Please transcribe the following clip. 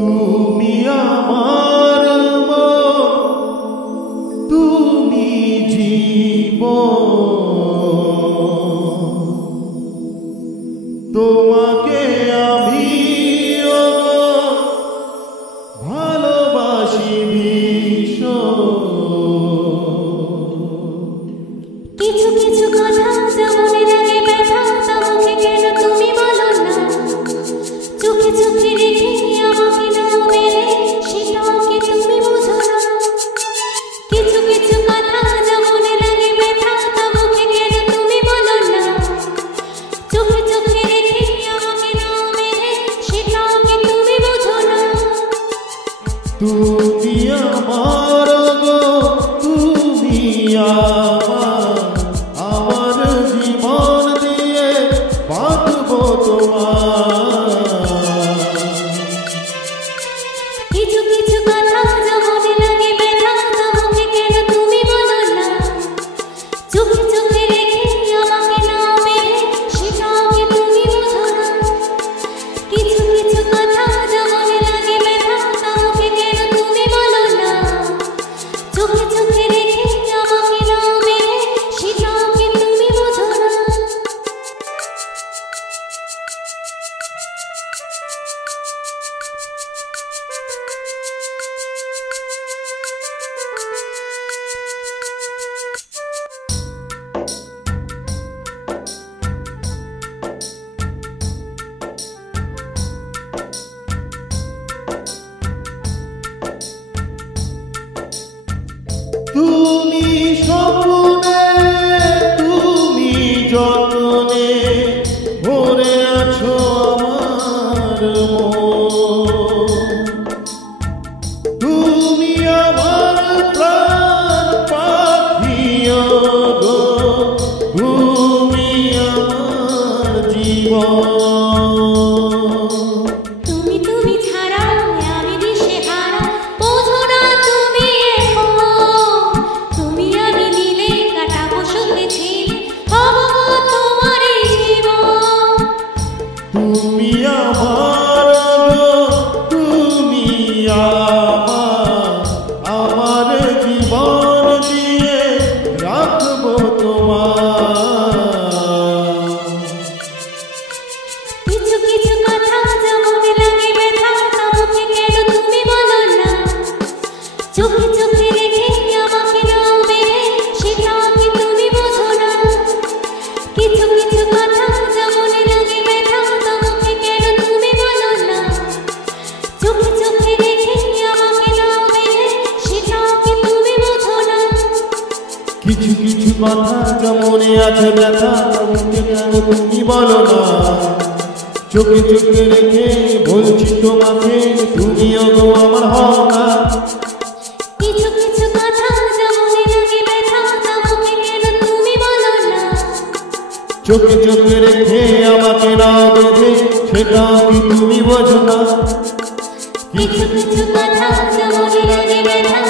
তুমি আমার মন, তুমি জীবন, তোমাকে আমি ভালোবাসি ভীষণ। কিছু কিছু কথা যা মনে লাগে ব্যথা, তা মুখে কেন তুমি বলো না? চোখে চোখে রেখে আমাকে নাও মেলে, সেটাও কি তুমি বোঝো না? কিছু কিছু কথা যা মনে লাগে ব্যথা, তা মুখে কেন তুমি বলো না? চোখে চোখে রেখে আমাকে নাও মেলে, সেটাও কি তুমি বোঝো না? তুমি আমার গো, তুমি আমার জীবন দিয়ে বাঁধবো তোমার। কিছু কিছু কথা যা মনে লাগে ব্যথা, তা মুখে কেন তুমি বলো না? চোখে চোখে রেখে আমাকে নাও মেলে, সেটাও কি তুমি বোঝো না? কিছু কিছু কথা যা মনে লাগে ব্যথা, তা মুখে কেন তুমি বলো না? চোখে চোখে রেখে আমাকে নাও মেলে, সেটাও কি তুমি বোঝো না? তুমি স্বপ্নে, তুমি যতনে ভরে আছো আমার মন। তুমি আমার প্রাণ পাখি গো, তুমি আমার জীবন। তুমি তুমি ছাড়া আমি দিশেহারা, বোঝো না তুমি এখন। তুমি আমি মিলে কাটাবো সুখে ছিলে, হব গো তোমারই জীবন। তুমি আমার গো, তুমি আমার জীবন দিয়ে রাখবো তোমার। কিছু কিছু কথা যা মনে লাগে ব্যথা, তা মুখে কেন তুমি বলো না? চোখে চোখে রেখে আমাকে নাও মেলে, সেটাও কি তুমি বোঝো না? কিছু কিছু কথা যা মনে লাগে ব্যথা, তা মুখে কেন তুমি বলো না? চোখে চোখে রেখে আমাকে নাও মেলে, সেটাও কি তুমি বোঝো না? কিছু কিছু কথা যা মনে আছে ব্যথা, মুখে কেন তুমি বলো না? চোখে চোখে রেখে বলছি তোমাকে, তুমিও তো আমার হও না। কিছু কিছু কথা যা মনে লাগে ব্যথা, তা মুখে কেন তুমি বলো না? চোখে চোখে রেখে আমাকে না বেঁধে, সেটাও কি তুমি বোঝো না? কিছু কিছু কথা যা মনে লাগে ব্যথা,